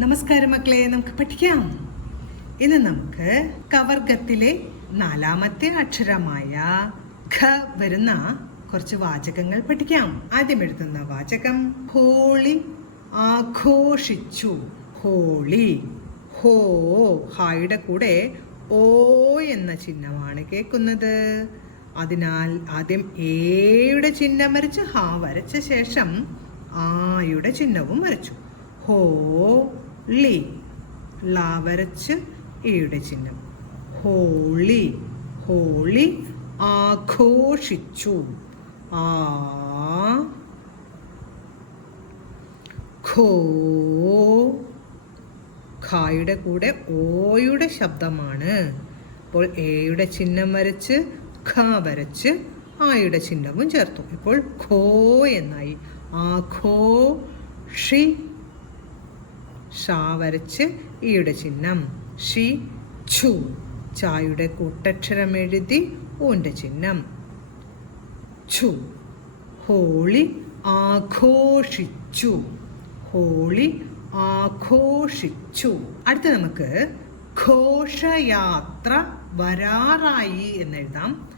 നമസ്കാരം മക്കളെ, നമുക്ക് പഠിക്കാം. ഇന്ന് നമുക്ക് കവർഗത്തിലെ 4ാമത്തെ അക്ഷരമായ ഖ വരുന്ന കുറച്ച് വാചകങ്ങൾ പഠിക്കാം. ആദ്യം എഴുതുന്ന വാചകം ഹോളി ആഘോഷിച്ചു. ഹോളി. ഹോ, ഹായുടെ കൂടെ ഓ എന്ന ചിഹ്നമാണ് കേൾക്കുന്നത്. അതിനാൽ ആദ്യം എയുടെ ചിഹ്നം വരച്ച് ഹാ വരച്ച ശേഷം ആയുടെ ചിഹ്നവും വരച്ചു. ഹോളി. ലാ വരച്ച് എയുടെ ചിഹ്നം. ഹോളി. ഹോളി ആഘോഷിച്ചു. ആ ഖോ, ഖായുടെ കൂടെ ഓയുടെ ശബ്ദമാണ്. ഇപ്പോൾ എയുടെ ചിഹ്നം വരച്ച് ഖ വരച്ച് ആയുടെ ചിഹ്നവും ചേർത്തു. ഇപ്പോൾ ഖോ എന്നായി. ആഘോഷി. ഷാ വരച്ച് ഈയുടെ ചിഹ്നം. ഷി ഛു. ചായുടെ കൂട്ടക്ഷരം എഴുതി ഓന്റെ ചിഹ്നം. ഛു. ഹോളി ആഘോഷിച്ചു. ഹോളി ആഘോഷിച്ചു. അടുത്ത നമുക്ക് ഘോഷയാത്ര വരാറായി എന്നെഴുതാം.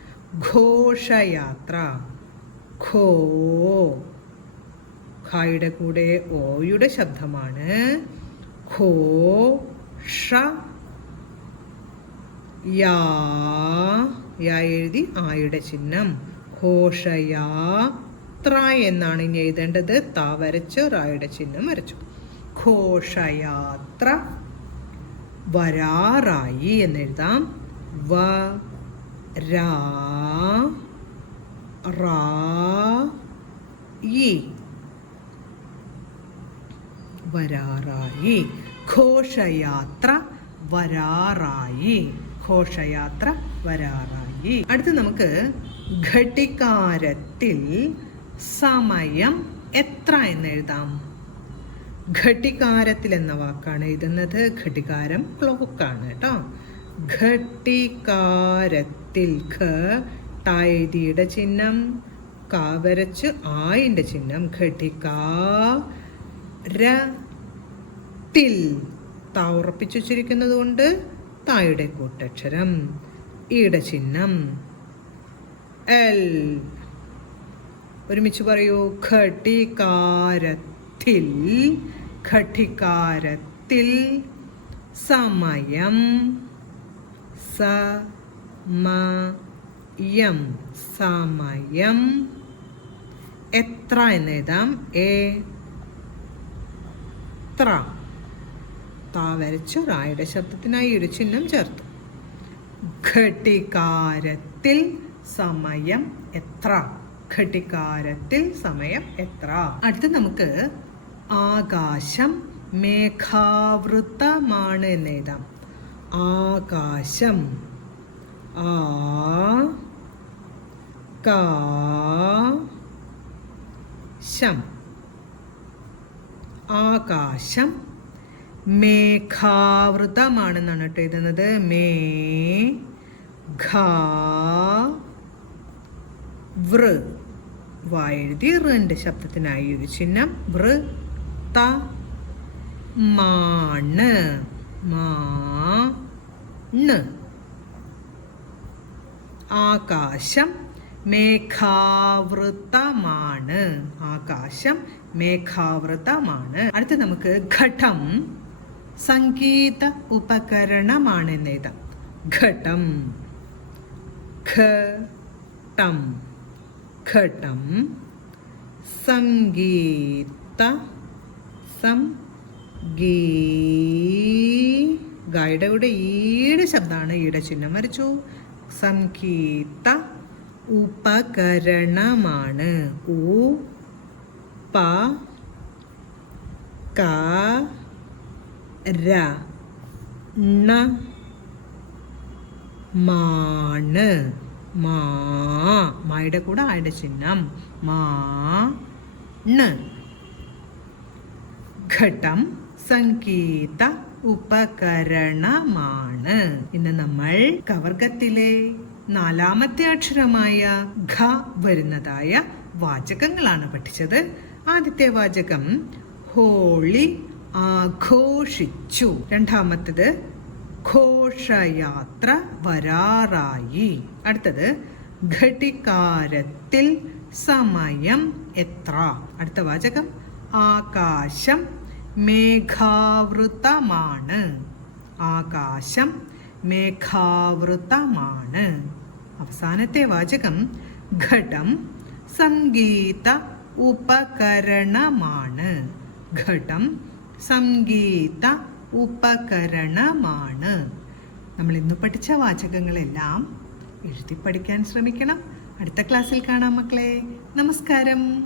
ഘോഷയാത്ര. ഖോ, ഖായുടെ കൂടെ ഓയുടെ ശബ്ദമാണ്. ഖോ ഷ യാ, യാ എഴുതി ആയുടെ ചിഹ്നം. ഘോഷയാത്ര എന്നാണ് ഇനി എഴുതേണ്ടത്. താ വരച്ച് റായുടെ ചിഹ്നം വരച്ചു. ഘോഷയാത്ര വരാറായി എന്നെഴുതാം. വ രാ റാ യി. വരാറായി. ഘോഷയാത്ര വരാറായി. ഘോഷയാത്ര വരാറായി. അടുത്ത് നമുക്ക് ഘടികാരത്തിൽ സമയം എത്ര എന്നെഴുതാം. ഘടികാരത്തിൽ എന്ന വാക്കാണ് എഴുതുന്നത്. ഘടികാരം ക്ലോക്കാണ് കേട്ടോ. ഘടികാരത്തിൽ. ഘ ടായതിയുടെ ചിഹ്നം, കാ വരച്ച് ആയിന്റെ ചിഹ്നം. ഘടികാരത്തിൽ. താ ഉറപ്പിച്ചു വെച്ചിരിക്കുന്നത് കൊണ്ട് തായുടെ കൂട്ടക്ഷരം. ഈയുടെ ചിഹ്നം എൽ. ഒരുമിച്ച് പറയൂ. ഘടികാരത്തിൽ. ഘടികാരത്തിൽ സമയം. സമയം. സമയം എത്ര എന്നെഴുതാം. എത്ര. താ വരച്ചു റായുടെ ശബ്ദത്തിനായി ഒരു ചിഹ്നം ചേർത്തു. ഘടികാരത്തിൽ സമയം എത്ര. ഘടികാരത്തിൽ സമയം എത്ര. അടുത്ത് നമുക്ക് ആകാശം മേഘാവൃതമാണ് എന്നെഴുതാം. ആകാശം. ആ കാ ശം. ആകാശം മേഘാവൃതമാണെന്നാണ് കേട്ടോ എഴുതുന്നത്. മേ ഘാ വൃ. വായെഴുതി റിന്റെ ശബ്ദത്തിനായി ഒരു ചിഹ്നം. വൃ ത മാണ്. ണ്. ആകാശം മേഘാവൃതമാണ്. ആകാശം മേഘാവൃതമാണ്. അടുത്ത് നമുക്ക് ഘടം സംഗീത ഉപകരണമാണ് എന്നെഴുതാം. ഘടം. ഘടം. ഘടം സംഗീത. ഗായുടെ കൂടെ ഈയുടെ ശബ്ദമാണ്. ഈയുടെ ചിഹ്നം വരച്ചു. സംഗീത ഉപകരണമാണ്. ഉ പ ക ര ണ മാണ്. മായുടെ കൂടെ ആയുടെ ചിഹ്നം. ണ്. ഘടം സംഗീത ഉപകരണമാണ്. ഇന്ന് നമ്മൾ കവർഗത്തിലെ 4ാമത്തെ അക്ഷരമായ ഘ വരുന്നതായ വാചകങ്ങളാണ് പഠിച്ചത്. ആദ്യത്തെ വാചകം ഹോളി ആഘോഷിച്ചു. രണ്ടാമത്തത് ഘോഷയാത്ര വരാറായി. അടുത്തത് ഘടികാരത്തിൽ സമയം എത്ര. അടുത്ത വാചകം ആകാശം മേഘാവൃതമാണ്. ആകാശം മേഘാവൃതമാണ്. അവസാനത്തെ വാചകം ഘടം സംഗീത ഉപകരണമാണ്. ഘടം സംഗീത ഉപകരണമാണ്. നമ്മൾ ഇന്ന് പഠിച്ച വാചകങ്ങളെല്ലാം എഴുതി പഠിക്കാൻ ശ്രമിക്കണം. അടുത്ത ക്ലാസ്സിൽ കാണാം മക്കളെ. നമസ്കാരം.